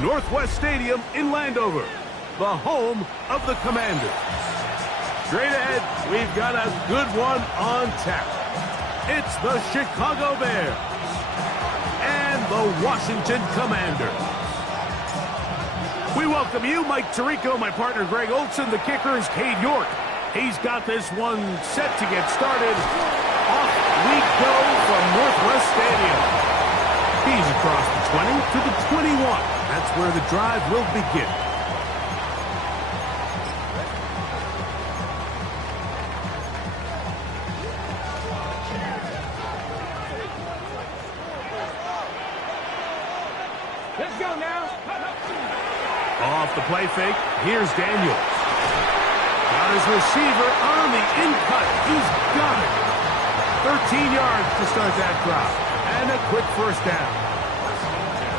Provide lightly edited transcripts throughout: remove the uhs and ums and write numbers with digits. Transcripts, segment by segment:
Northwest Stadium in Landover, the home of the Commanders. Straight ahead, we've got a good one on tap. It's the Chicago Bears and the Washington Commanders. We welcome you, Mike Tirico, my partner Greg Olson. The kicker is Cade York. He's got this one set to get started. Off we go from Northwest Stadium. He's across the 20 to the 21. That's where the drive will begin. Let's go now. Off the play fake, here's Daniels. Got his receiver on the in-cut. He's got it. 13 yards to start that drive. And a quick first down.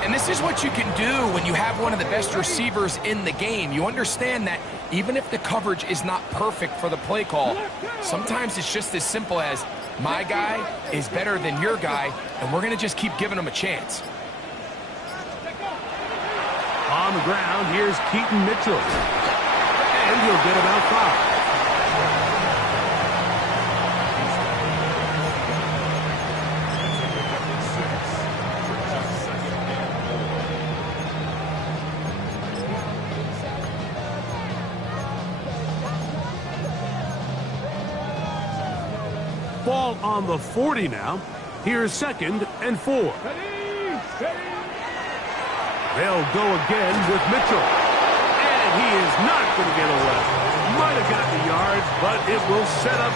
And this is what you can do when you have one of the best receivers in the game. You understand that even if the coverage is not perfect for the play call, sometimes it's just as simple as my guy is better than your guy, and we're going to just keep giving him a chance. On the ground, here's Keaton Mitchell. And he'll get about 5. Ball on the 40 now. Here's 2nd and 4. They'll go again with Mitchell. And he is not going to get away. Might have got the yards, but it will set up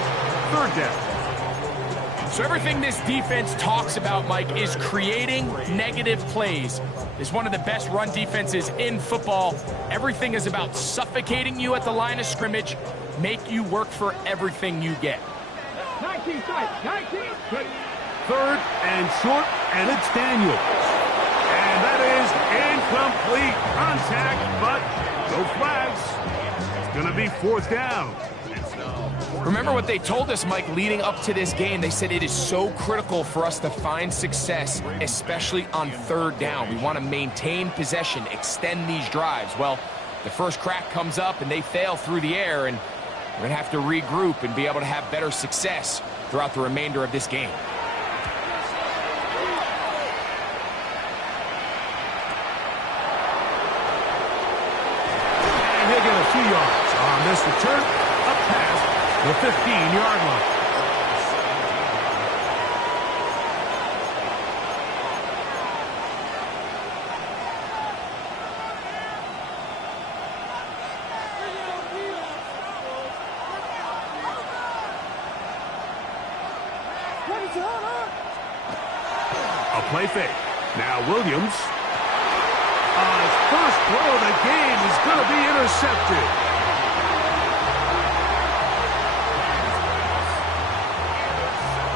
3rd down. So everything this defense talks about, Mike, is creating negative plays. It's one of the best run defenses in football. Everything is about suffocating you at the line of scrimmage, make you work for everything you get. 19 strike, 19. 3rd and short, and it's Daniels. And that is incomplete contact, but no flags. It's going to be 4th down. Remember what they told us, Mike, leading up to this game. They said it is so critical for us to find success, especially on 3rd down. We want to maintain possession, extend these drives. Well, the first crack comes up, and they fail through the air, and we're going to have to regroup and be able to have better success throughout the remainder of this game. And he'll get a few yards on this return, up past the 15-yard line. A play fake. Now Williams. His first throw of the game is going to be intercepted.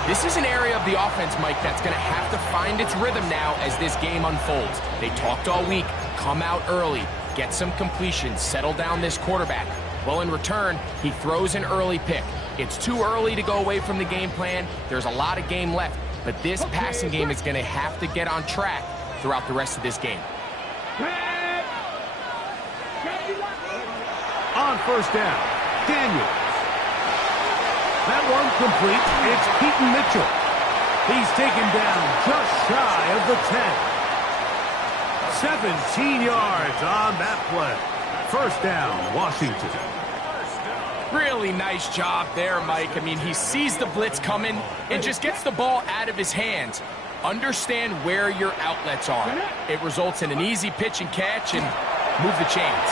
This is an area of the offense, Mike, that's going to have to find its rhythm now as this game unfolds. They talked all week, come out early, get some completions, settle down this quarterback. Well, in return, he throws an early pick. It's too early to go away from the game plan. There's a lot of game left, but this passing game is going to have to get on track throughout the rest of this game. On 1st down, Daniels. That one complete. It's Keaton Mitchell. He's taken down just shy of the 10. 17 yards on that play. 1st down, Washington. Really nice job there, Mike. I mean, he sees the blitz coming and just gets the ball out of his hands. Understand where your outlets are. It results in an easy pitch and catch and move the chains.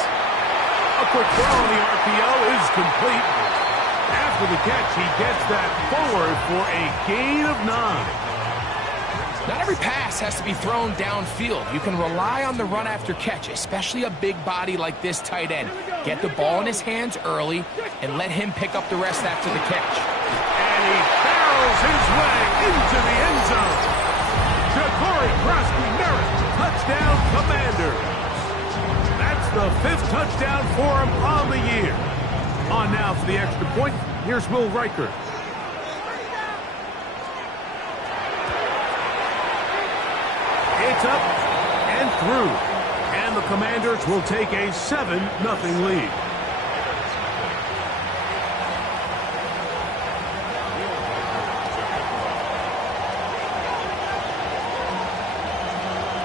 A quick throw on the RPO is complete. After the catch, he gets that forward for a gain of 9. Not every pass has to be thrown downfield. You can rely on the run after catch, especially a big body like this tight end. Get the ball in his hands early and let him pick up the rest after the catch. And he barrels his way into the end zone. Ja'Cory Merritt, touchdown Commanders. That's the 5th touchdown for him on the year. On now for the extra point, here's Will Riker. It's up and through. And the Commanders will take a 7-0 lead.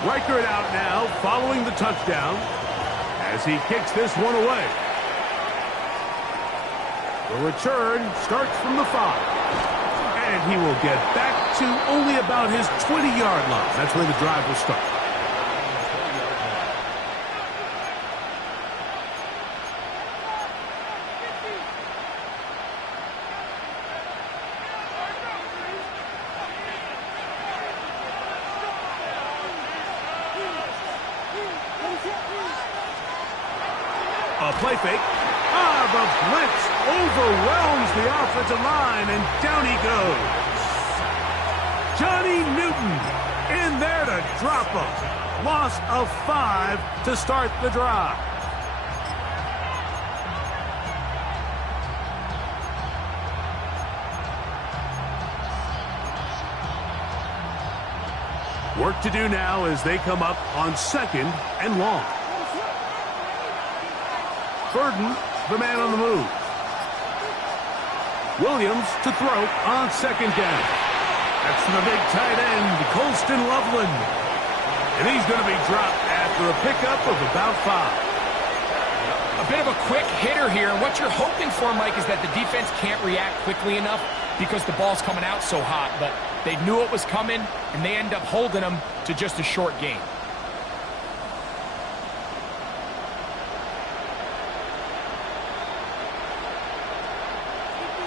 Riker out now following the touchdown as he kicks this one away. The return starts from the 5. And he will get back to only about his 20-yard line. That's where the drive will start. A play fake. The blitz overwhelms the offensive line, and down he goes. Johnny Newton in there to drop him. Loss of 5 to start the drive. Work to do now as they come up on 2nd and long. Burden, the man on the move. Williams to throw on 2nd down. That's the big tight end, Colston Loveland. And he's going to be dropped after a pickup of about 5. A bit of a quick hitter here. What you're hoping for, Mike, is that the defense can't react quickly enough because the ball's coming out so hot. But they knew it was coming, and they end up holding them to just a short gain.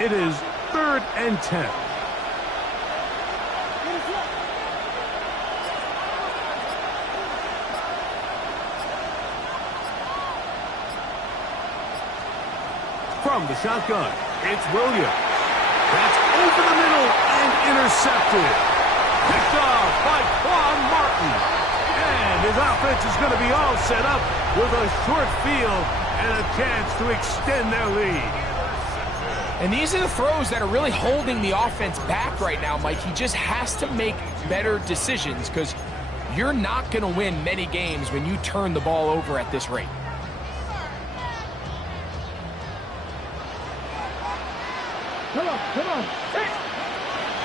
It is 3rd and 10. From the shotgun, it's Williams. That's over the middle and intercepted. Picked off by Quan Martin. And his offense is going to be all set up with a short field and a chance to extend their lead. And these are the throws that are really holding the offense back right now, Mike. He just has to make better decisions because you're not going to win many games when you turn the ball over at this rate. Come on.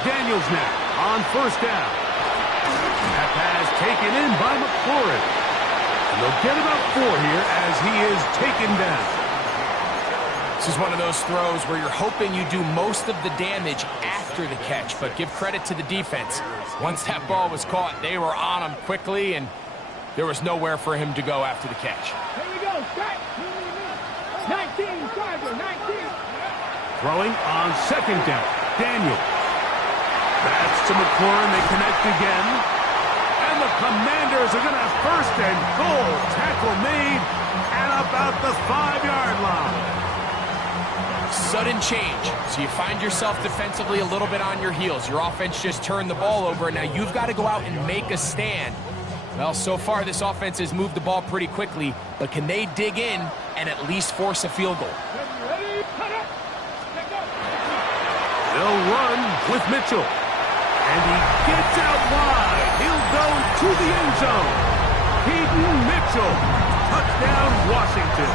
Daniels now on 1st down. That pass taken in by McLaurin. And they'll get about 4 here as he is taken down. This is one of those throws where you're hoping you do most of the damage after the catch, but give credit to the defense. Once that ball was caught, they were on him quickly, and there was nowhere for him to go after the catch. Here we go, set. 19, Tiger, 19. Throwing on 2nd down. Daniel. That's to McLaurin. They connect again. And the Commanders are going to have 1st and goal. Tackle made at about the 5-yard line. Sudden change. So you find yourself defensively a little bit on your heels. Your offense just turned the ball over, and now you've got to go out and make a stand. Well, so far this offense has moved the ball pretty quickly, but can they dig in and at least force a field goal? They'll run with Mitchell. And he gets out wide. He'll go to the end zone. Keaton Mitchell. Touchdown, Washington.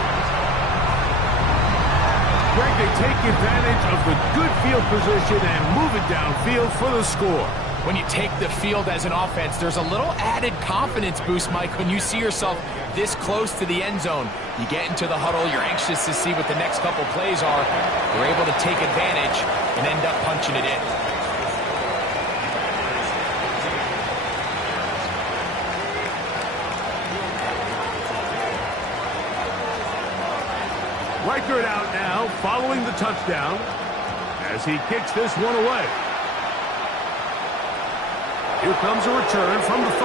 Greg, they take advantage of the good field position and move it downfield for the score. When you take the field as an offense, there's a little added confidence boost, Mike, when you see yourself this close to the end zone. You get into the huddle, you're anxious to see what the next couple plays are. You're able to take advantage and end up punching it in. Reichert out now, following the touchdown, as he kicks this one away. Here comes a return from the 5.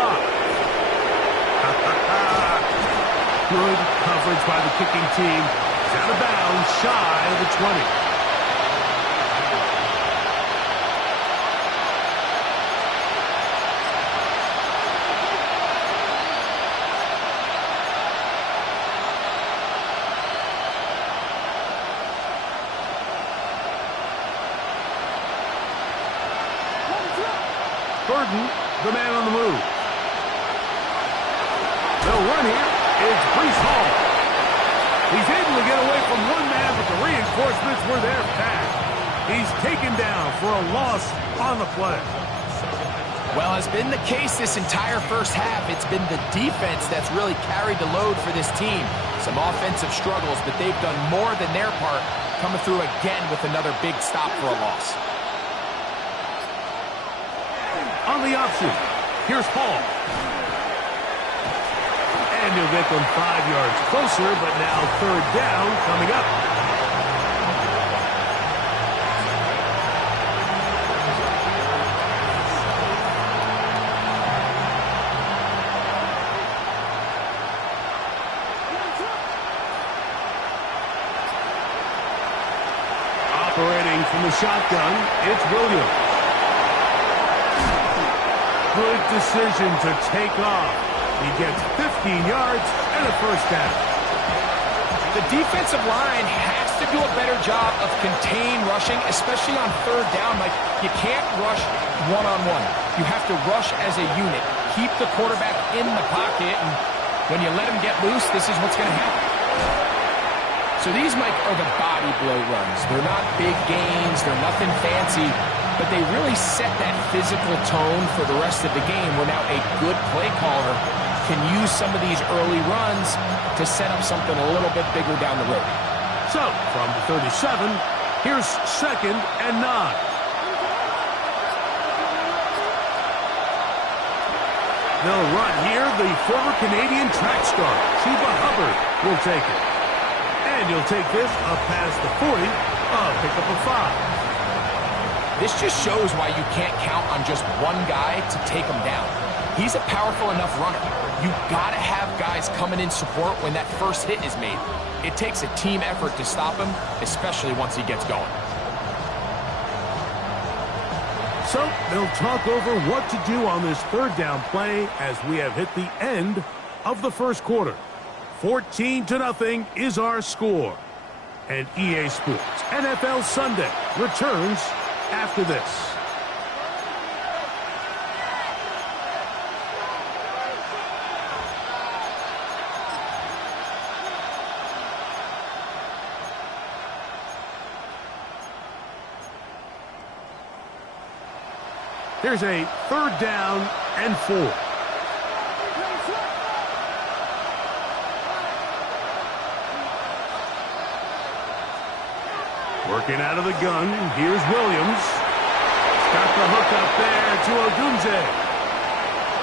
Good coverage by the kicking team. It's out of bounds, shy of the 20. Burden, the man on the move. They'll run here. It's Brees Hall. He's able to get away from one man, but the reinforcements were there fast. He's taken down for a loss on the play. Well, as been the case this entire first half, it's been the defense that's really carried the load for this team. Some offensive struggles, but they've done more than their part, coming through again with another big stop for a loss. On the option, here's Hall. And he'll get them 5 yards closer, but now third down coming up. Operating from the shotgun, it's Williams. Good decision to take off. He gets 15 yards and a first down. The defensive line has to do a better job of contained rushing, especially on third down. Like, you can't rush one-on-one. You have to rush as a unit. Keep the quarterback in the pocket, and when you let him get loose, this is what's going to happen. So these, Mike, are the body blow runs. They're not big gains. They're nothing fancy. But they really set that physical tone for the rest of the game where now a good play caller can use some of these early runs to set up something a little bit bigger down the road. So, from the 37, here's 2nd and 9. They'll run here. The former Canadian track star, Chuba Hubbard, will take it. And he'll take this up past the 40, pick up a 5. This just shows why you can't count on just one guy to take him down. He's a powerful enough runner. You gotta have guys coming in support when that first hit is made. It takes a team effort to stop him, especially once he gets going. So they'll talk over what to do on this third down play as we have hit the end of the first quarter. 14-0 is our score. And EA Sports NFL Sunday returns after this. Here's a 3rd down and 4. Working out of the gun, here's Williams. Got the hook up there to Odunze.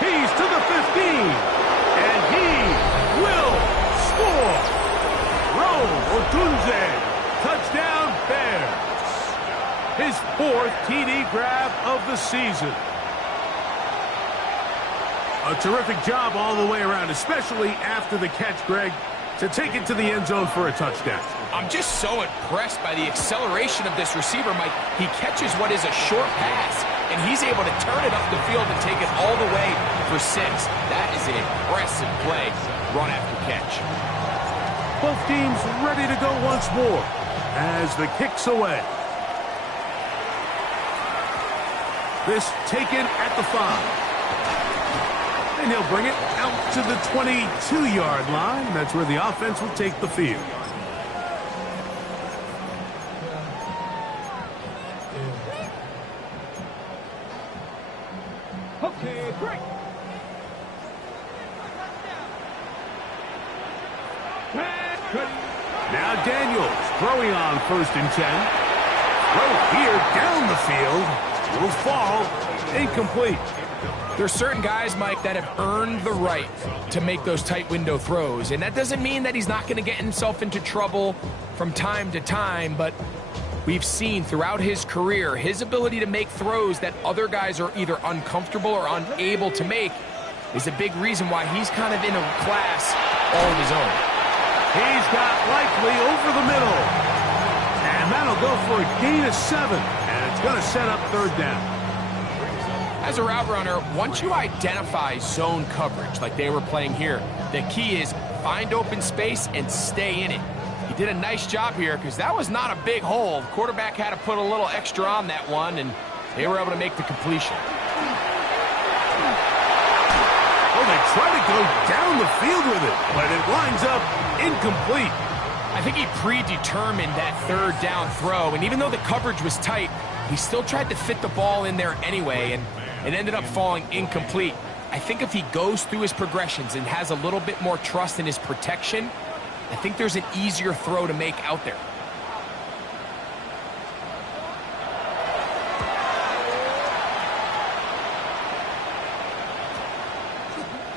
He's to the 15, and he will score. Rome Odunze, touchdown Bears. His 4th TD grab of the season. A terrific job all the way around, especially after the catch, Greg, to take it to the end zone for a touchdown. I'm just so impressed by the acceleration of this receiver, Mike. He catches what is a short pass, and he's able to turn it up the field and take it all the way for 6. That is an impressive play, run after catch. Both teams ready to go once more as the kick's away. This taken at the 5. And he'll bring it out to the 22-yard line. That's where the offense will take the field. Okay, break. Now Daniels throwing on 1st and 10. Throw here down the field. Will fall incomplete. There's certain guys, Mike, that have earned the right to make those tight window throws, and that doesn't mean that he's not going to get himself into trouble from time to time, but we've seen throughout his career his ability to make throws that other guys are either uncomfortable or unable to make is a big reason why he's kind of in a class all of his own. He's got Likely over the middle, and that'll go for a gain of 7, and it's going to set up 3rd down. As a route runner, once you identify zone coverage like they were playing here, the key is find open space and stay in it. He did a nice job here because that was not a big hole. The quarterback had to put a little extra on that one, and they were able to make the completion. Oh, they try to go down the field with it, but it winds up incomplete. I think he predetermined that third down throw, and even though the coverage was tight, he still tried to fit the ball in there anyway, and it ended up falling incomplete. I think if he goes through his progressions and has a little bit more trust in his protection, I think there's an easier throw to make out there.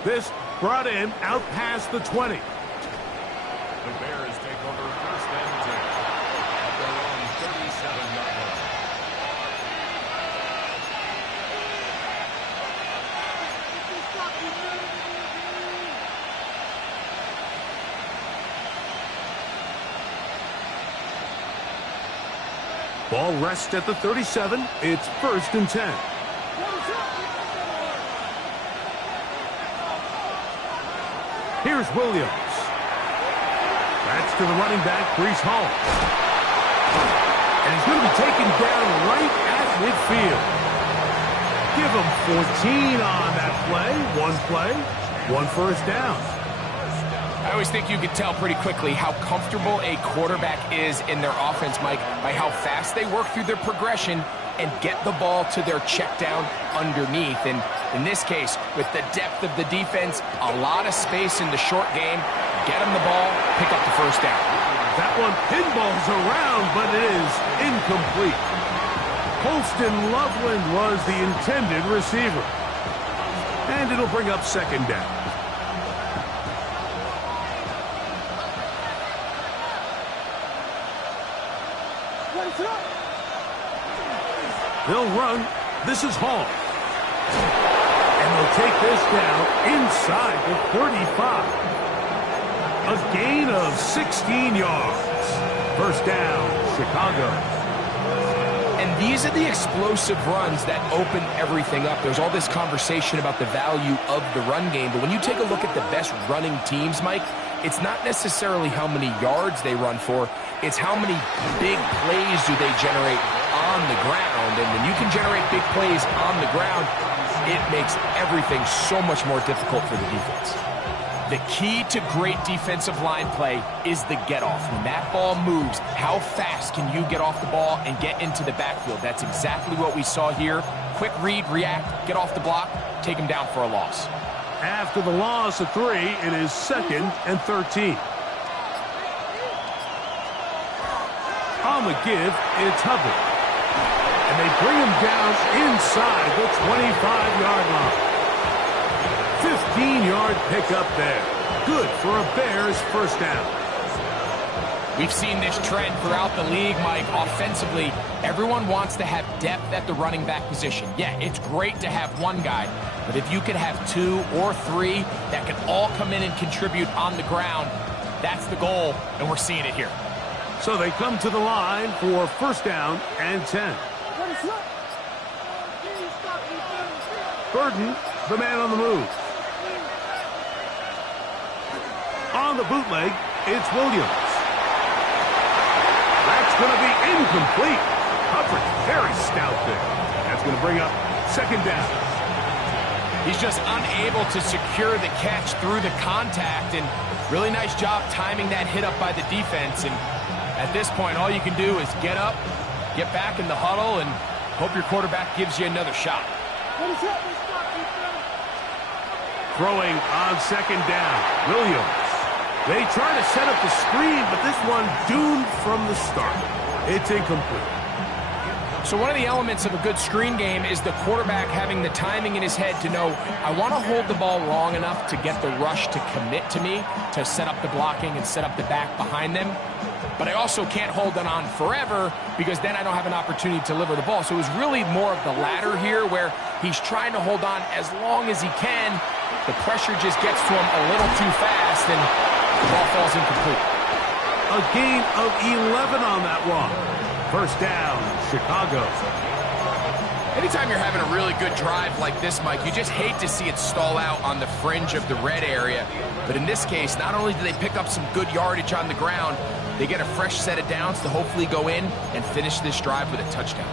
This brought in out past the 20. The Bears take over first and 10 at their own 37-yard line. Ball rests at the 37. It's first and 10. Here's Williams. That's to the running back, Breece Hall. And he's going to be taken down right at midfield. Give him 14 on that play, one first down. I always think you can tell pretty quickly how comfortable a quarterback is in their offense, Mike, by how fast they work through their progression and get the ball to their check down underneath. And in this case, with the depth of the defense, a lot of space in the short game, get them the ball, pick up the first down. That one pinballs around, but it is incomplete. Colston Loveland was the intended receiver. And it'll bring up second down. They'll run. This is Hall. And they'll take this down inside the 35. A gain of 16 yards. First down, Chicago. And these are the explosive runs that open everything up. There's all this conversation about the value of the run game, but when you take a look at the best running teams, Mike, it's not necessarily how many yards they run for, it's how many big plays do they generate on the ground. And when you can generate big plays on the ground, it makes everything so much more difficult for the defense. The key to great defensive line play is the get-off. When that ball moves, how fast can you get off the ball and get into the backfield? That's exactly what we saw here. Quick read, react, get off the block, take him down for a loss. After the loss of 3, it is second and 13. On the give, it's Hubbard. And they bring him down inside the 25-yard line. 15-yard pickup there. Good for a Bears first down. We've seen this trend throughout the league, Mike. Offensively, everyone wants to have depth at the running back position. Yeah, it's great to have one guy, but if you could have 2 or 3 that can all come in and contribute on the ground, that's the goal, and we're seeing it here. So they come to the line for first down and 10. Burden, the man on the move. On the bootleg, it's Williams. That's going to be incomplete. Coverage very stout there. That's going to bring up second down. He's just unable to secure the catch through the contact, and really nice job timing that hit up by the defense. And at this point, all you can do is get up, get back in the huddle, and hope your quarterback gives you another shot. Throwing on second down, Williams. They try to set up the screen, but this one doomed from the start. It's incomplete. So one of the elements of a good screen game is the quarterback having the timing in his head to know, I want to hold the ball long enough to get the rush to commit to me, to set up the blocking and set up the back behind them. But I also can't hold it on forever because then I don't have an opportunity to deliver the ball. So it was really more of the latter here where he's trying to hold on as long as he can. The pressure just gets to him a little too fast and the ball falls incomplete. A gain of 11 on that run. First down, Chicago. Anytime you're having a really good drive like this, Mike, you just hate to see it stall out on the fringe of the red area. But in this case, not only do they pick up some good yardage on the ground, they get a fresh set of downs to hopefully go in and finish this drive with a touchdown.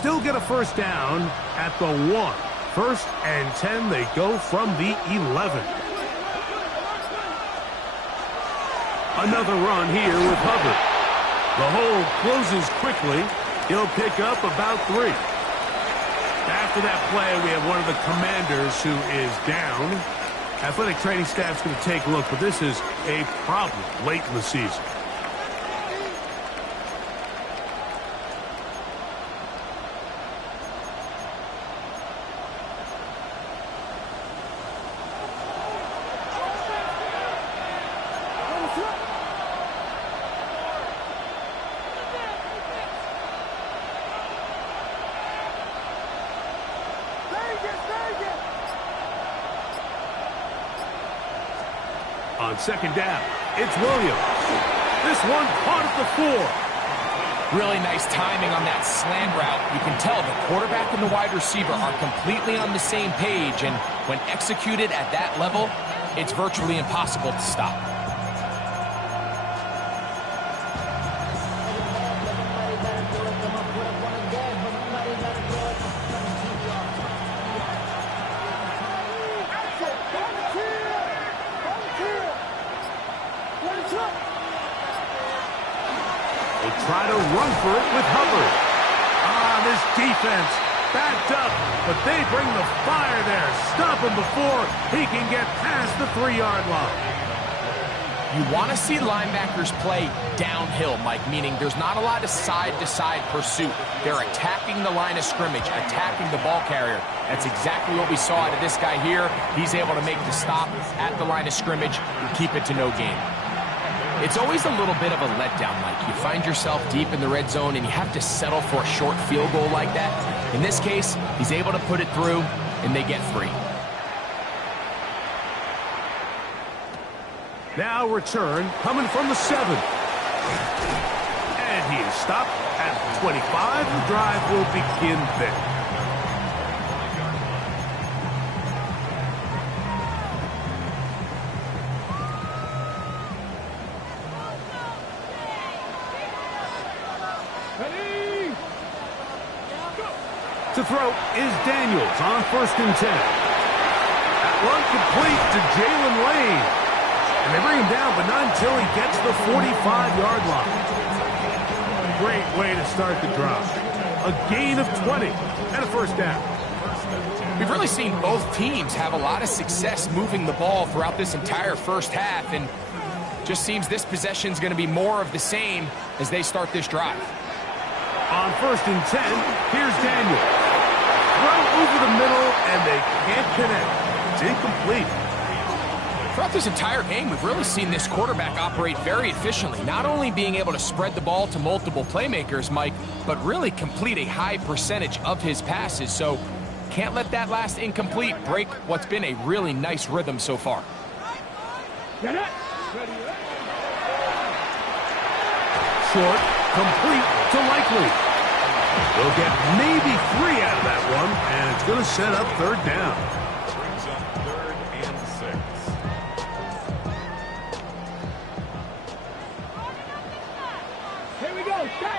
still get a first down at the 1. 1st and 10, they go from the 11. Another run here with Hubbard. The hole closes quickly. He'll pick up about 3. After that play, we have one of the Commanders who is down. Athletic training staff's going to take a look, but this is a problem late in the season. On 2nd down, it's Williams. This one caught at the 4. Really nice timing on that slant route. You can tell the quarterback and the wide receiver are completely on the same page, and when executed at that level, it's virtually impossible to stop. Try to run for it with Hubbard. This defense backed up, but they bring the fire there. Stop him before he can get past the 3-yard line. You want to see linebackers play downhill, Mike, meaning there's not a lot of side-to-side pursuit. They're attacking the line of scrimmage, attacking the ball carrier. That's exactly what we saw out of this guy here. He's able to make the stop at the line of scrimmage and keep it to no gain. It's always a little bit of a letdown, Mike. You find yourself deep in the red zone and you have to settle for a short field goal like that. In this case, he's able to put it through and they get 3. Now return coming from the 7. And he is stopped at the 25. The drive will begin there. To throw is Daniels on 1st and 10. That one complete to Jalen Lane. And they bring him down, but not until he gets the 45-yard line. Great way to start the drive. A gain of 20 and a first down. We've really seen both teams have a lot of success moving the ball throughout this entire first half, and just seems this possession is going to be more of the same as they start this drive. On 1st and 10, here's Daniels. Throw over the middle, and they can't connect. It's incomplete. Throughout this entire game, we've really seen this quarterback operate very efficiently, not only being able to spread the ball to multiple playmakers, Mike, but really complete a high percentage of his passes. So can't let that last incomplete break what's been a really nice rhythm so far. Short, complete to Likely. They'll get maybe 3 out of that one, and it's going to set up 3rd down. Brings up 3rd and 6. Here we go. Stop.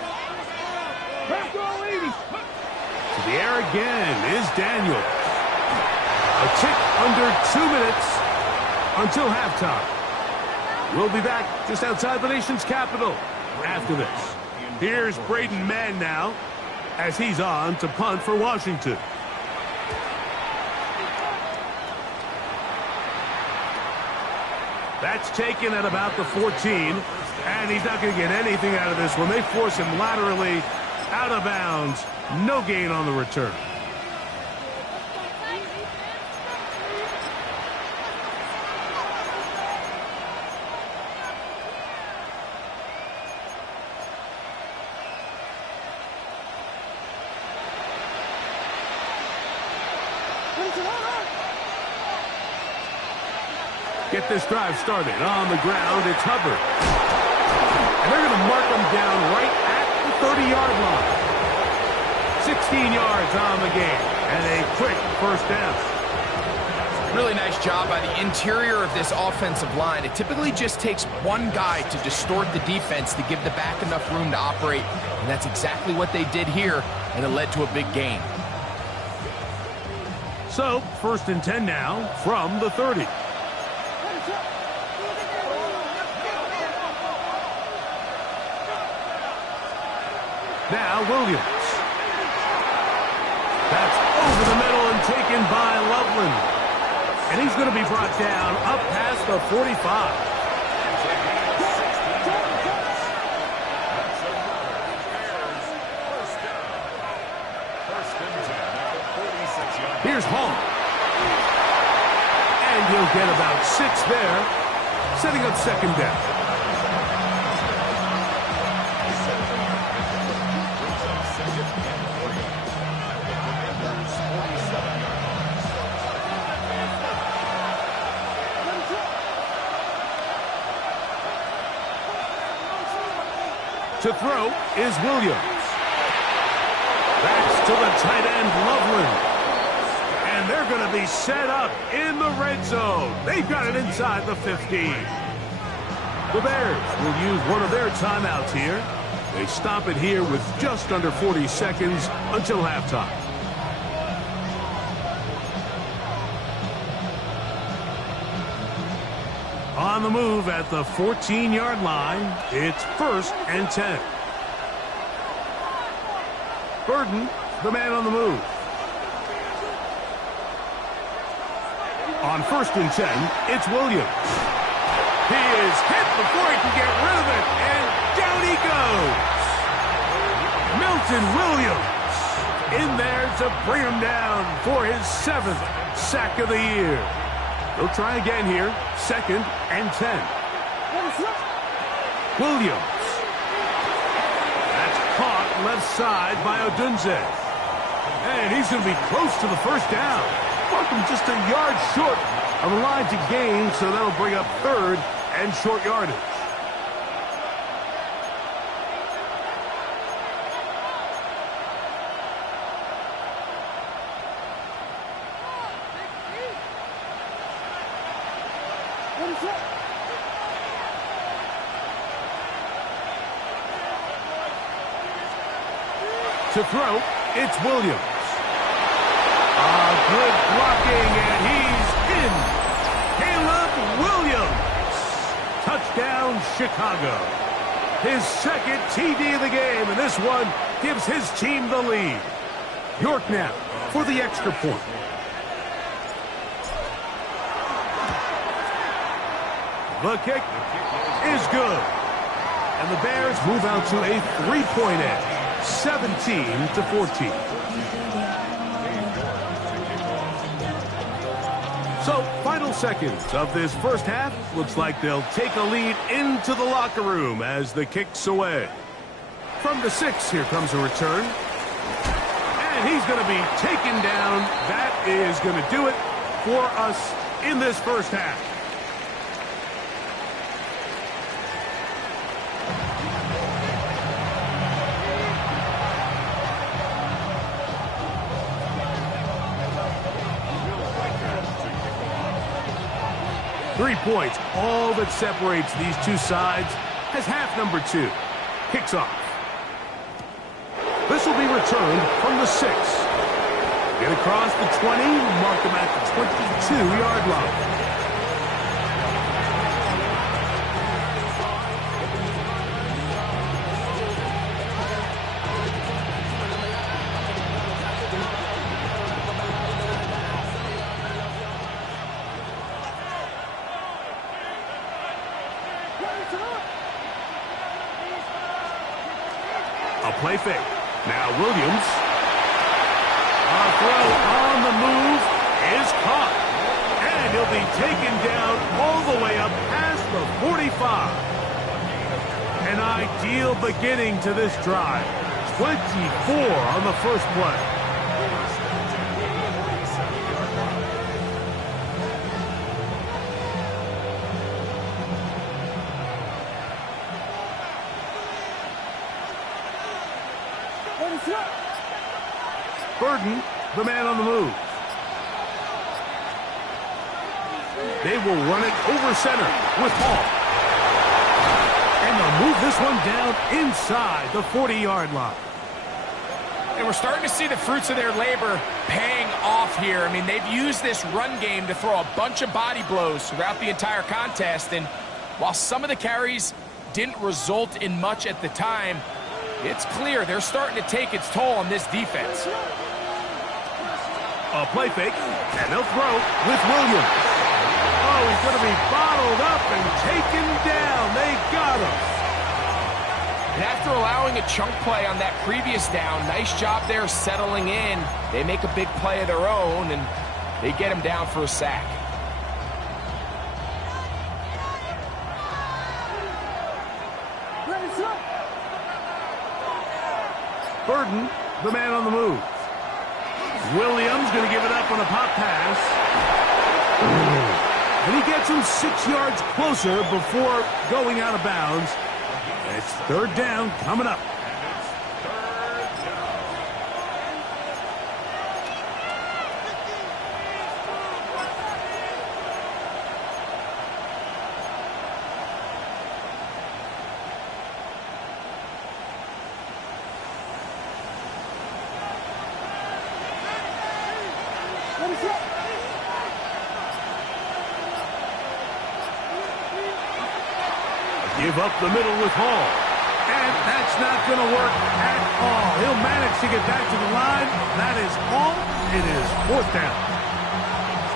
Back to 80. To the air again is Daniel. A tick under 2 minutes until halftime. We'll be back just outside the nation's capital after this. Here's Braden Mann now as he's on to punt for Washington. That's taken at about the 14, and he's not going to get anything out of this one. They force him laterally out of bounds. No gain on the return. Get this drive started. On the ground, it's Hubbard. And they're going to mark him down right at the 30-yard line. 16 yards on the game, and a quick first down. Really nice job by the interior of this offensive line. It typically just takes one guy to distort the defense to give the back enough room to operate, and that's exactly what they did here, and it led to a big gain. So, 1st and 10 now from the 30. Now Williams. That's over the middle and taken by Loveland. And he's going to be brought down up past the 45. Here's Hall. And he'll get about 6 there, setting up 2nd down. To throw is Williams. That's to the tight end, Loveland. And they're going to be set up in the red zone. They've got it inside the 15. The Bears will use one of their timeouts here. They stop it here with just under 40 seconds until halftime. On the move at the 14-yard line, it's 1st and 10. Burden, the man on the move. On 1st and 10, it's Williams. He is hit before he can get rid of it, and down he goes. Milton Williams in there to bring him down for his 7th sack of the year. They'll try again here, 2nd and 10. Williams. That's caught left side by Odunze. And he's going to be close to the 1st down. Welcome just a yard short of the line to gain, so that'll bring up 3rd and short yardage. To throw, it's Williams. Good blocking, and he's in. Caleb Williams. Touchdown, Chicago. His 2nd TD of the game, and this one gives his team the lead. York now for the extra point. The kick is good. And the Bears move out to a 3-point edge. 17-14. So, final seconds of this first half. Looks like they'll take a lead into the locker room as the kick's away. From the 6, here comes a return. And he's going to be taken down. That is going to do it for us in this first half. Three points, all that separates these two sides, as half number 2 kicks off. This will be returned from the 6. Get across the 20, mark them at the 22-yard line. A play fake. Now Williams. A throw on the move is caught. And he'll be taken down all the way up past the 45. An ideal beginning to this drive. 24 on the first play. Burden, the man on the move. They will run it over center with Hall. And they'll move this one down inside the 40-yard line. And we're starting to see the fruits of their labor paying off here. I mean, they've used this run game to throw a bunch of body blows throughout the entire contest. And while some of the carries didn't result in much at the time, it's clear they're starting to take its toll on this defense. A play fake, and they'll throw with Williams. Oh, he's going to be bottled up and taken down. They got him. And after allowing a chunk play on that previous down, nice job there settling in. They make a big play of their own, and they get him down for a sack. Burden, the man on the move. Williams going to give it up on a pop pass. And he gets him 6 yards closer before going out of bounds. It's third down coming up. Give up the middle with Hall. And that's not going to work at all. He'll manage to get back to the line. That is all. It is fourth down.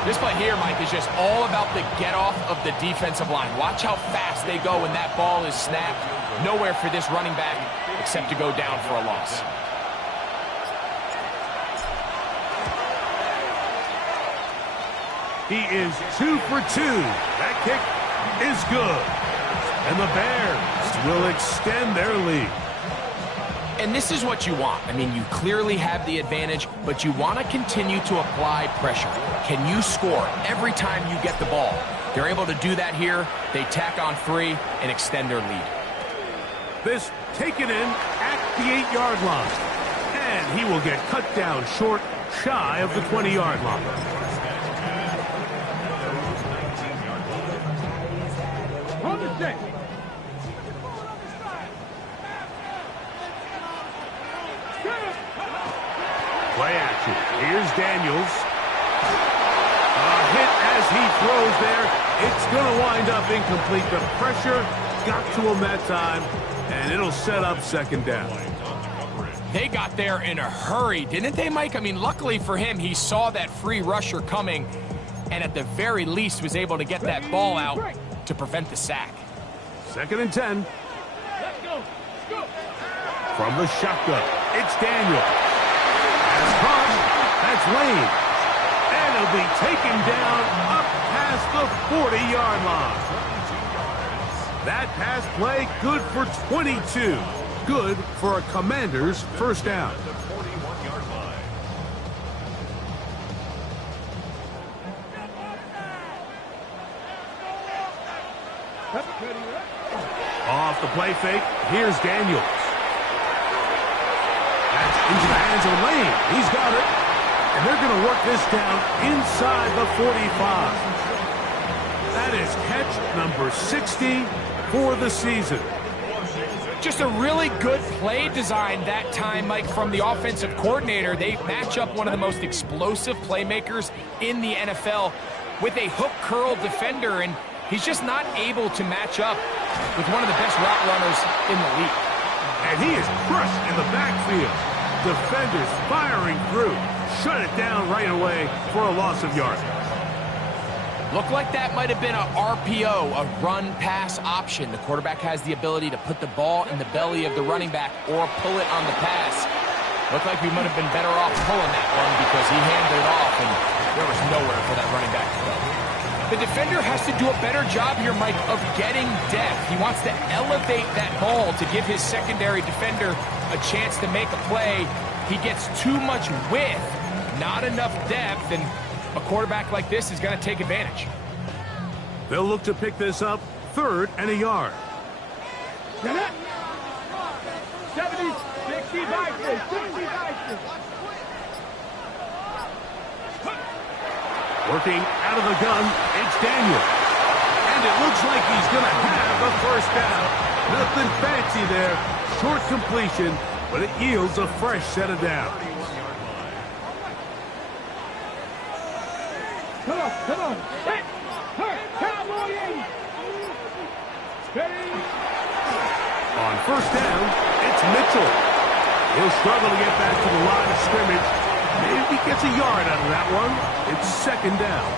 This play here, Mike, is just all about the get-off of the defensive line. Watch how fast they go when that ball is snapped. Nowhere for this running back except to go down for a loss. He is 2 for 2. That kick is good. And the Bears will extend their lead. And this is what you want. I mean, you clearly have the advantage, but you want to continue to apply pressure. Can you score every time you get the ball? They're able to do that here. They tack on 3 and extend their lead. This taken in at the 8-yard line. And he will get cut down short, shy of the 20-yard line. Play action. Here's Daniels. A hit as he throws there. It's going to wind up incomplete. The pressure got to him that time, and it'll set up second down. They got there in a hurry, didn't they, Mike? I mean, luckily for him, he saw that free rusher coming, and at the very least was able to get that ball out to prevent the sack. 2nd and 10. Let's go. Let's go. From the shotgun, it's Daniel. That's caught. That's Lane. And he'll be taken down up past the 40-yard line. That pass play good for 22. Good for a Commander's first down. Off the play fake, here's Daniels. That's into the hands of Lane. He's got it. And they're going to work this down inside the 45. That is catch number 60 for the season. Just a really good play design that time, Mike, from the offensive coordinator. They match up one of the most explosive playmakers in the NFL with a hook curl defender, and he's just not able to match up with one of the best route runners in the league. And he is crushed in the backfield. Defenders firing through. Shut it down right away for a loss of yardage. Looked like that might have been a RPO, a run-pass option. The quarterback has the ability to put the ball in the belly of the running back or pull it on the pass. Looked like we might have been better off pulling that one because he handed it off and there was nowhere for that running back to go. The defender has to do a better job here, Mike, of getting depth. He wants to elevate that ball to give his secondary defender a chance to make a play. He gets too much width, not enough depth, and a quarterback like this is going to take advantage. They'll look to pick this up 3rd and a yard. 70, 65, 65. Working out of the gun, it's Daniel. And it looks like he's going to have a first down. Nothing fancy there. Short completion, but it yields a fresh set of downs. Come on. Hit. Hurt. Cowboy in. Steady. On first down, it's Mitchell. He'll struggle to get back to the line of scrimmage. Maybe gets a yard out of that one. It's second down.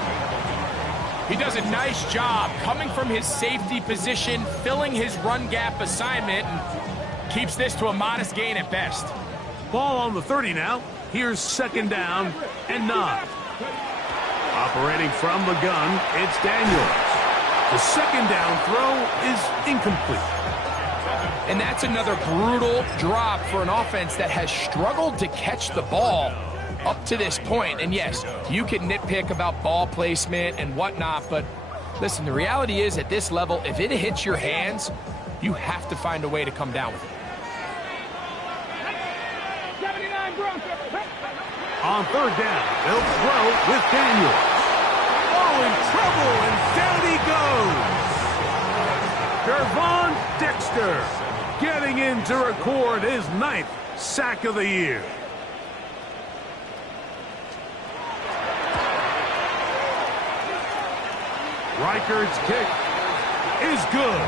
He does a nice job coming from his safety position, filling his run gap assignment, and keeps this to a modest gain at best. Ball on the 30 now. Here's second down and 9. Operating from the gun, it's Daniels. The second down throw is incomplete. And that's another brutal drop for an offense that has struggled to catch the ball up to this point. And yes, you can nitpick about ball placement and whatnot, but listen, the reality is at this level, if it hits your hands, you have to find a way to come down with it. 79 Broncos. On third down, they'll throw with Daniels. Oh, in trouble, and down he goes. Gervon Dexter getting in to record his 9th sack of the year. Reichard's kick is good.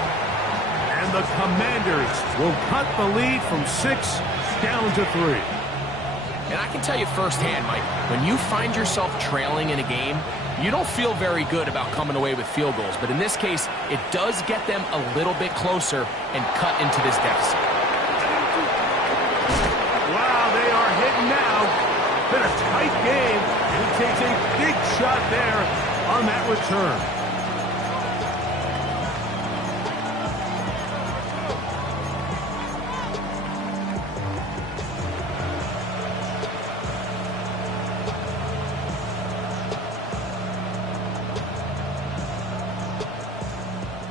And the Commanders will cut the lead from 6 down to 3. And I can tell you firsthand, Mike, when you find yourself trailing in a game, you don't feel very good about coming away with field goals. But in this case, it does get them a little bit closer and cut into this deficit. Wow, they are hitting now. Been a tight game, and he takes a big shot there on that return.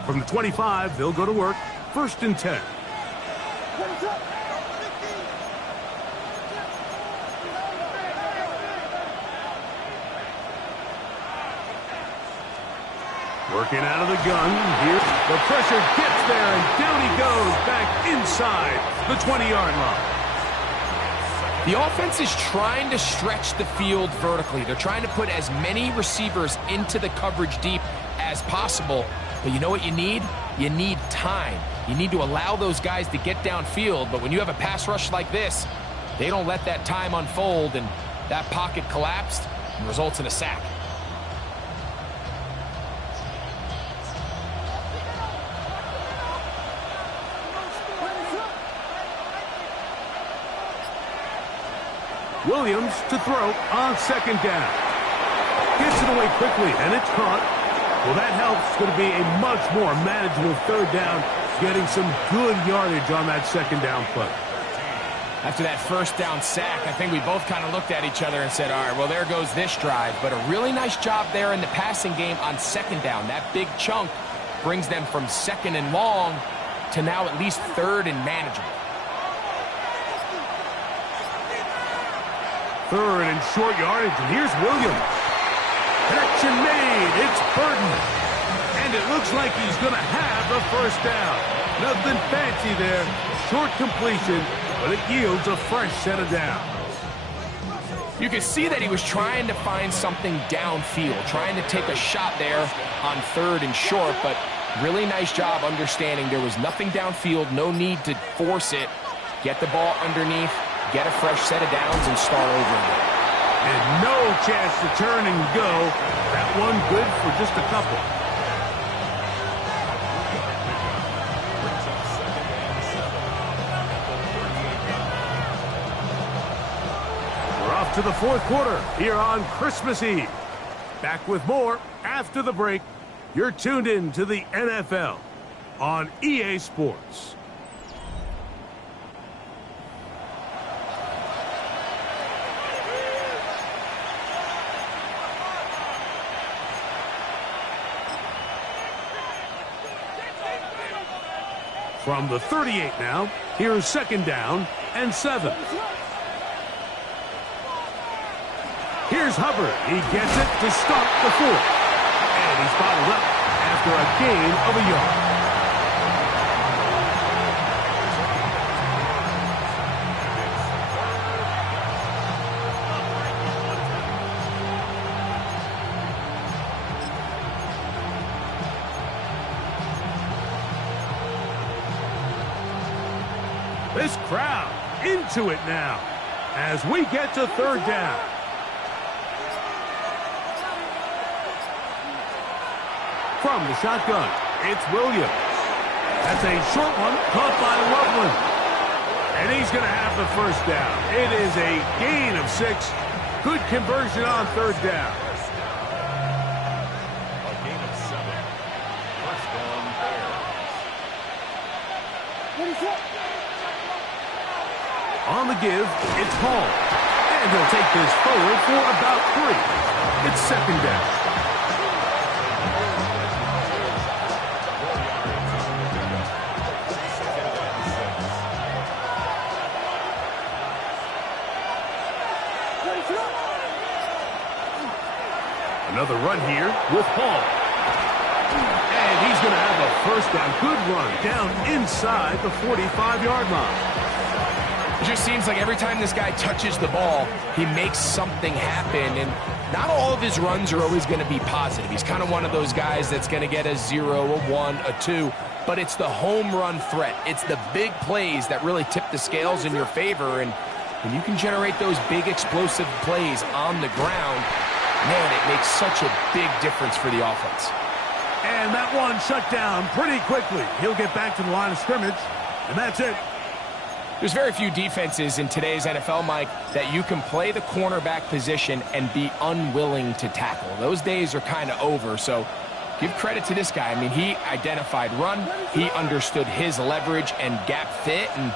From the 25, they'll go to work. First and 10. Working out of the gun. Here, the pressure gets there, and down he goes back inside the 20-yard line. The offense is trying to stretch the field vertically. They're trying to put as many receivers into the coverage deep as possible. But you know what you need? You need time. You need to allow those guys to get downfield. But when you have a pass rush like this, they don't let that time unfold, and that pocket collapsed and results in a sack. Williams to throw on second down. Gets it away quickly, and it's caught. Well, that helps. It's going to be a much more manageable third down, getting some good yardage on that second down play. After that first down sack, I think we both kind of looked at each other and said, all right, well, there goes this drive. But a really nice job there in the passing game on second down. That big chunk brings them from second and long to now at least third and manageable. Third and short yardage, and here's Williams. Connection made. It's Burton. And it looks like he's going to have the first down. Nothing fancy there. Short completion, but it yields a fresh set of downs. You can see that he was trying to find something downfield, trying to take a shot there on third and short, but really nice job understanding there was nothing downfield, no need to force it. Get the ball underneath, get a fresh set of downs, and start over again. And no chance to turn and go. That one good for just a couple. We're off to the fourth quarter here on Christmas Eve. Back with more after the break. You're tuned in to the NFL on EA Sports. From the 38 now, here's second down and 7. Here's Here's Hubbard. He gets it to start the fourth. And he's bottled up after a gain of a yard. This crowd into it now as we get to third down. From the shotgun, it's Williams. That's a short one caught by Loveland. And he's going to have the first down. It is a gain of 6. Good conversion on third down. A gain of 7. First down, Bears. On the give, it's Hall. And he'll take this forward for about 3. It's second down. Another run here with Hall. And he's going to have a first down. Good run down inside the 45-yard line. It just seems like every time this guy touches the ball, he makes something happen. And not all of his runs are always going to be positive. He's kind of one of those guys that's going to get a 0, a 1, a 2. But it's the home run threat. It's the big plays that really tip the scales in your favor. And when you can generate those big explosive plays on the ground, man, it makes such a big difference for the offense. And that one shut down pretty quickly. He'll get back to the line of scrimmage, and that's it. There's very few defenses in today's NFL, Mike, that you can play the cornerback position and be unwilling to tackle. Those days are kind of over, so give credit to this guy. I mean, he identified run, he understood his leverage and gap fit, and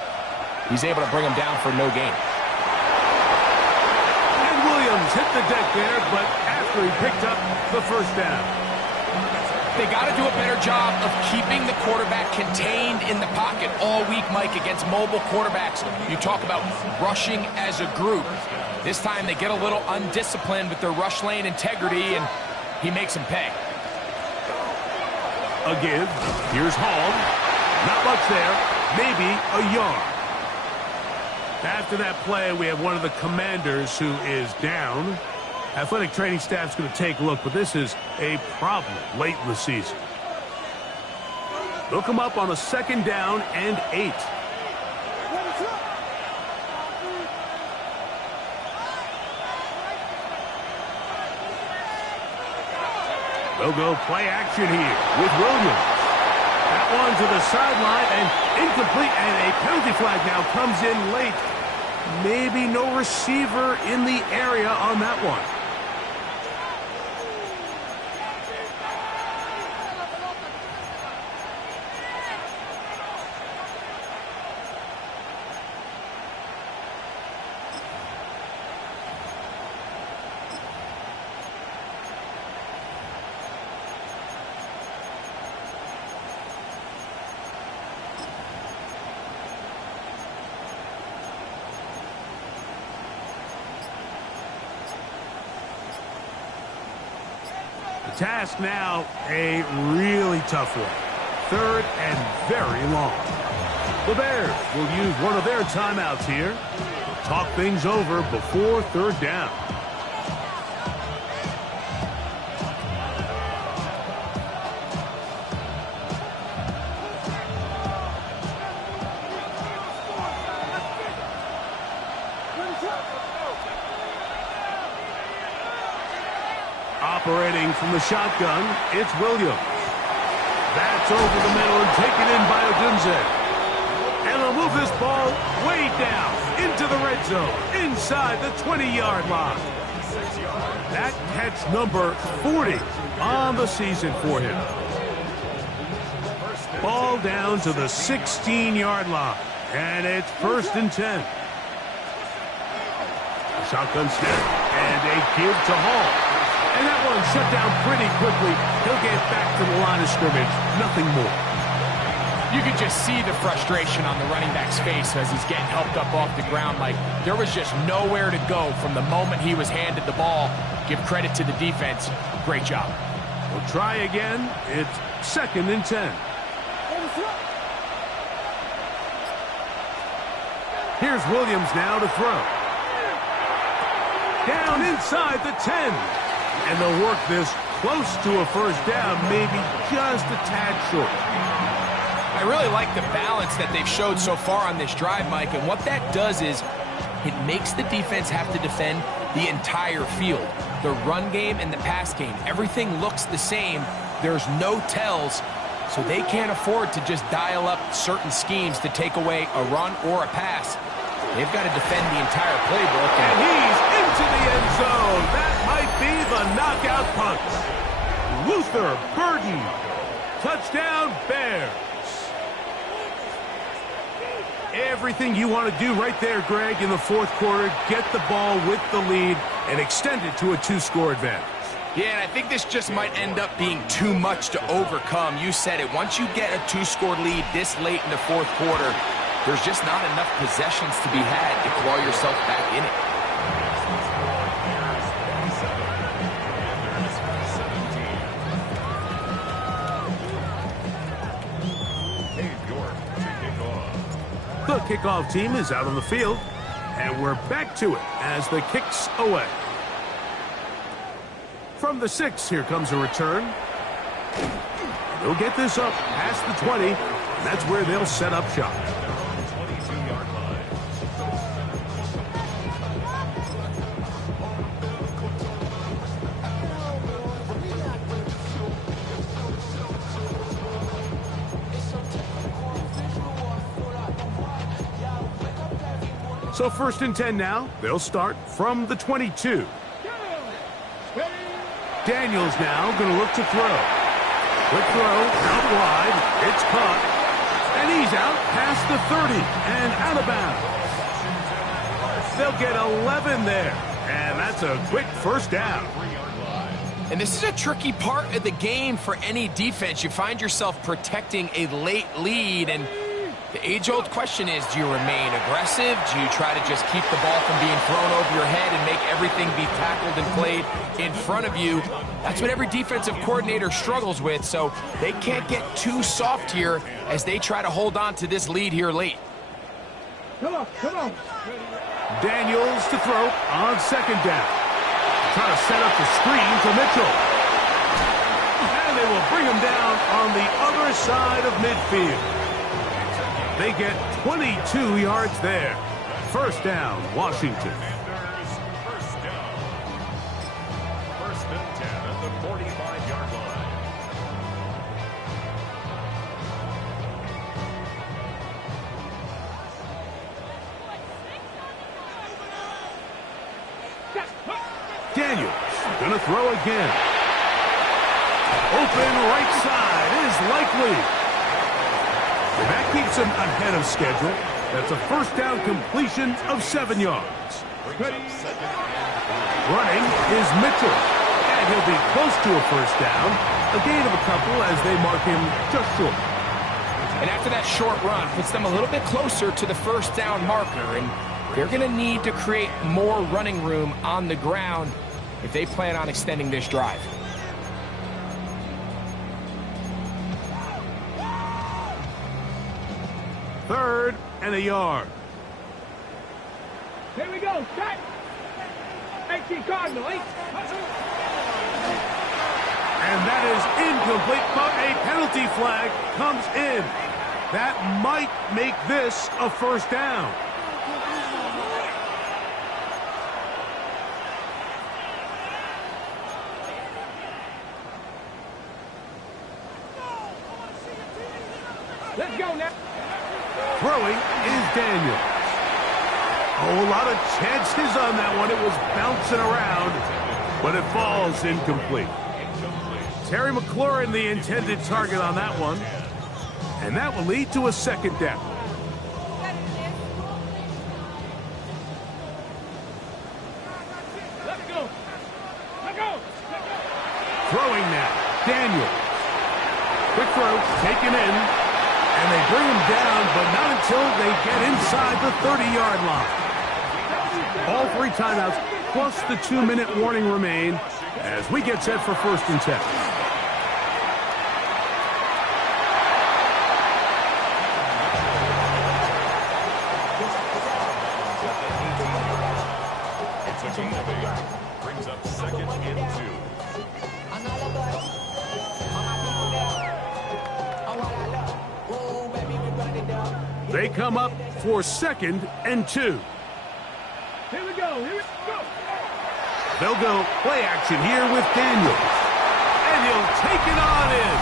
he's able to bring him down for no gain. And Williams hit the deck there, but after he picked up the first down. They got to do a better job of keeping the quarterback contained in the pocket all week, Mike, against mobile quarterbacks. You talk about rushing as a group. This time they get a little undisciplined with their rush lane integrity, and he makes them pay. A give. Here's Hall. Not much there. Maybe a yard. After that play, we have one of the Commanders who is down. Athletic training staff's going to take a look, but this is a problem late in the season. They'll come up on a second down and 8. They'll go play action here with Williams. That one to the sideline and incomplete, and a penalty flag now comes in late. Maybe no receiver in the area on that one. Task now, a really tough one. Third and very long. The Bears will use one of their timeouts here. Talk things over before third down. Operating from the shotgun, it's Williams. That's over the middle and taken in by Odunze. And they'll move this ball way down into the red zone, inside the 20-yard line. That catch number 40 on the season for him. Ball down to the 16-yard line, and it's 1st and 10. Shotgun snap, and a give to Hall. And that one shut down pretty quickly. He'll get back to the line of scrimmage. Nothing more. You could just see the frustration on the running back's face as he's getting helped up off the ground. Like, there was just nowhere to go from the moment he was handed the ball. Give credit to the defense. Great job. We'll try again. It's 2nd and 10. Here's Williams now to throw. Down inside the 10. And they'll work this close to a first down, maybe just a tad short. I really like the balance that they've showed so far on this drive, Mike, and what that does is it makes the defense have to defend the entire field. The run game and the pass game, everything looks the same. There's no tells, so they can't afford to just dial up certain schemes to take away a run or a pass. They've got to defend the entire playbook. And he's into the end zone. That might be the knockout punch. Luther Burden. Touchdown, Bears. Everything you want to do right there, Greg, in the 4th quarter. Get the ball with the lead and extend it to a 2-score advantage. Yeah, and I think this just might end up being too much to overcome. You said it. Once you get a 2-score lead this late in the 4th quarter, there's just not enough possessions to be had to claw yourself back in it. The kickoff team is out on the field, and we're back to it as the kick's away. From the 6, here comes a return. They'll get this up past the 20, and that's where they'll set up shop. 22-yard line. So 1st and 10 now. They'll start from the 22. Daniels now going to look to throw. Quick throw, out wide. It's caught. And he's out past the 30 and out of bounds. They'll get 11 there. And that's a quick first down. And this is a tricky part of the game for any defense. You find yourself protecting a late lead, and the age-old question is, do you remain aggressive? Do you try to just keep the ball from being thrown over your head and make everything be tackled and played in front of you? That's what every defensive coordinator struggles with, so they can't get too soft here as they try to hold on to this lead here late. Come on, come on. Daniels to throw on 2nd down. Trying to set up the screen to Mitchell. And they will bring him down on the other side of midfield. They get 22 yards there. First down, Washington. First down. 1st and 10 at the 45-yard line. Daniels gonna throw again. Open right side is likely. And that keeps him ahead of schedule. That's a first down completion of 7 yards. Running is Mitchell. And he'll be close to a first down. A gain of a couple as they mark him just short. And after that short run, puts them a little bit closer to the first down marker. And they're going to need to create more running room on the ground if they plan on extending this drive. Third and a yard. Here we go. Set. 18 Cardinal. 8. And that is incomplete, but a penalty flag comes in. That might make this a first down. Let's go now. Throwing is Daniels. Oh, a lot of chances on that one. It was bouncing around, but it falls incomplete. Terry McLaurin, the intended target on that one. And that will lead to a second down. Let's go. Let's go. Throwing now, Daniels. Quick throw, taken in, And they bring him down, but not until they get inside the 30-yard line. All 3 timeouts plus the 2-minute warning remain as we get set for 1st and 10. It's a gain of 8. Brings up 2nd and 2. They come up for 2nd and 2. Here we go. Here we go. They'll go play action here with Daniels. And he'll take it on in.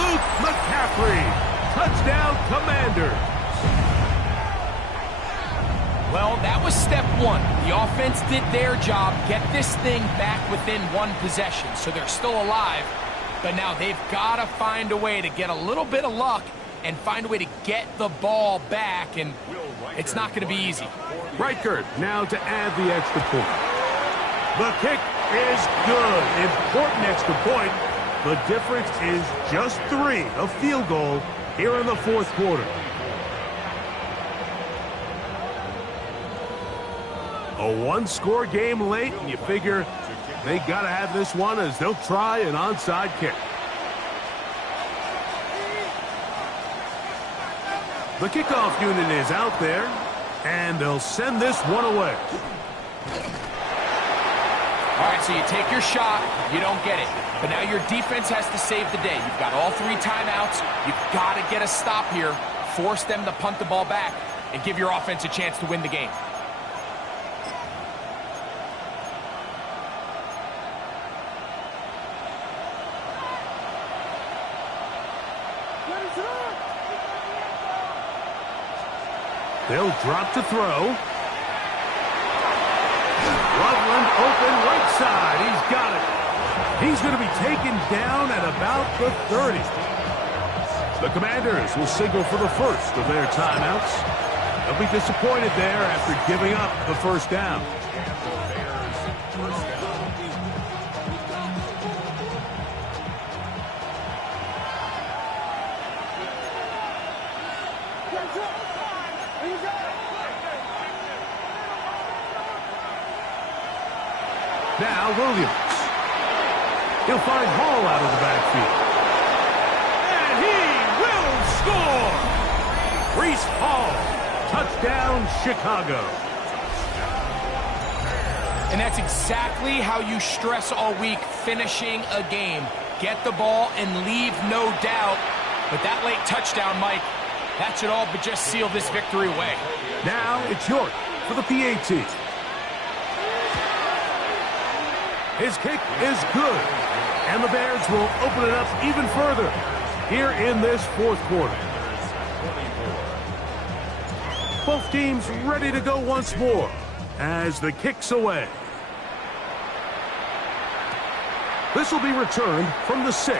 Luke McCaffrey. Touchdown, Commanders. Well, that was step 1. The offense did their job, get this thing back within 1 possession, so they're still alive. But now they've got to find a way to get a little bit of luck and find a way to get the ball back, and it's not going to be easy. Reichert now to add the extra point. The kick is good. Important extra point. The difference is just 3, a field goal here in the 4th quarter. A 1-score game late, and you figure they got to have this one as they'll try an onside kick. The kickoff unit is out there, and they'll send this one away. All right, so you take your shot, you don't get it. But now your defense has to save the day. You've got all 3 timeouts. You've got to get a stop here, force them to punt the ball back, and give your offense a chance to win the game. They'll drop to throw. Loveland open right side. He's got it. He's going to be taken down at about the 30. The Commanders will signal for the first of their timeouts. They'll be disappointed there after giving up the 1st down. Now Williams. He'll find Hall out of the backfield. And he will score! Breece Hall. Touchdown, Chicago. And that's exactly how you stress all week, finishing a game. Get the ball and leave no doubt. But that late touchdown, Mike, that should all but just seal this victory away. Now it's York for the PAT. His kick is good, and the Bears will open it up even further here in this 4th quarter. Both teams ready to go once more as the kick's away. This will be returned from the 6.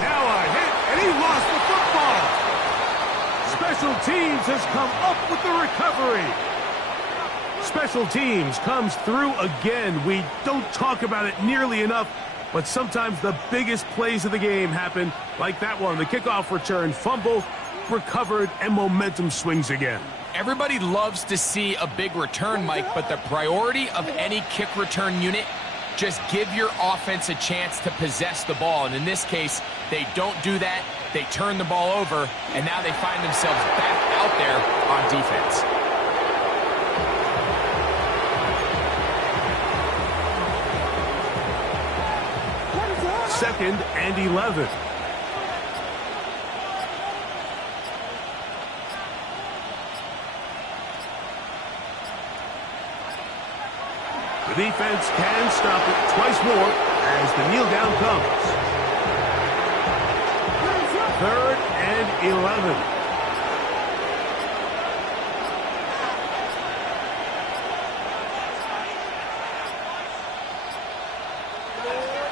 Now a hit, and he lost the football. Special teams has come up with the recovery. Special teams comes through again. We don't talk about it nearly enough, but sometimes the biggest plays of the game happen like that one. The kickoff return, fumble, recovered, and momentum swings again. Everybody loves to see a big return, Mike, but the priority of any kick return unit, just give your offense a chance to possess the ball. And in this case, they don't do that. They turn the ball over, and now they find themselves back out there on defense. 2nd and 11. The defense can stop it twice more as the kneel down comes. 3rd and 11.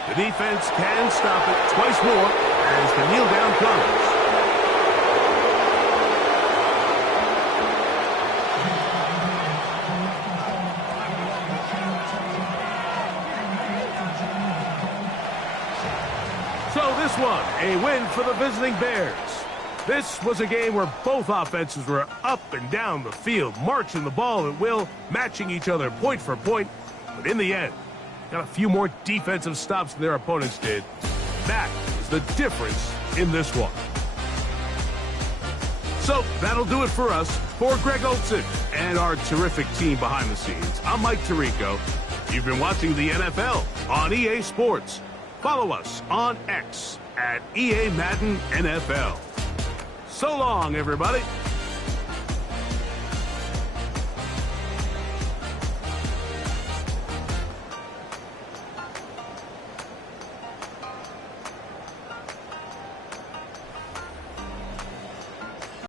The defense can stop it twice more as the kneel down comes. So this one, a win for the visiting Bears. This was a game where both offenses were up and down the field, marching the ball at will, matching each other point for point. But in the end, got a few more defensive stops than their opponents did. That is the difference in this one. So that'll do it for us. For Greg Olson and our terrific team behind the scenes, I'm Mike Tirico. You've been watching the NFL on EA Sports. Follow us on X at EA Madden NFL. So long, everybody.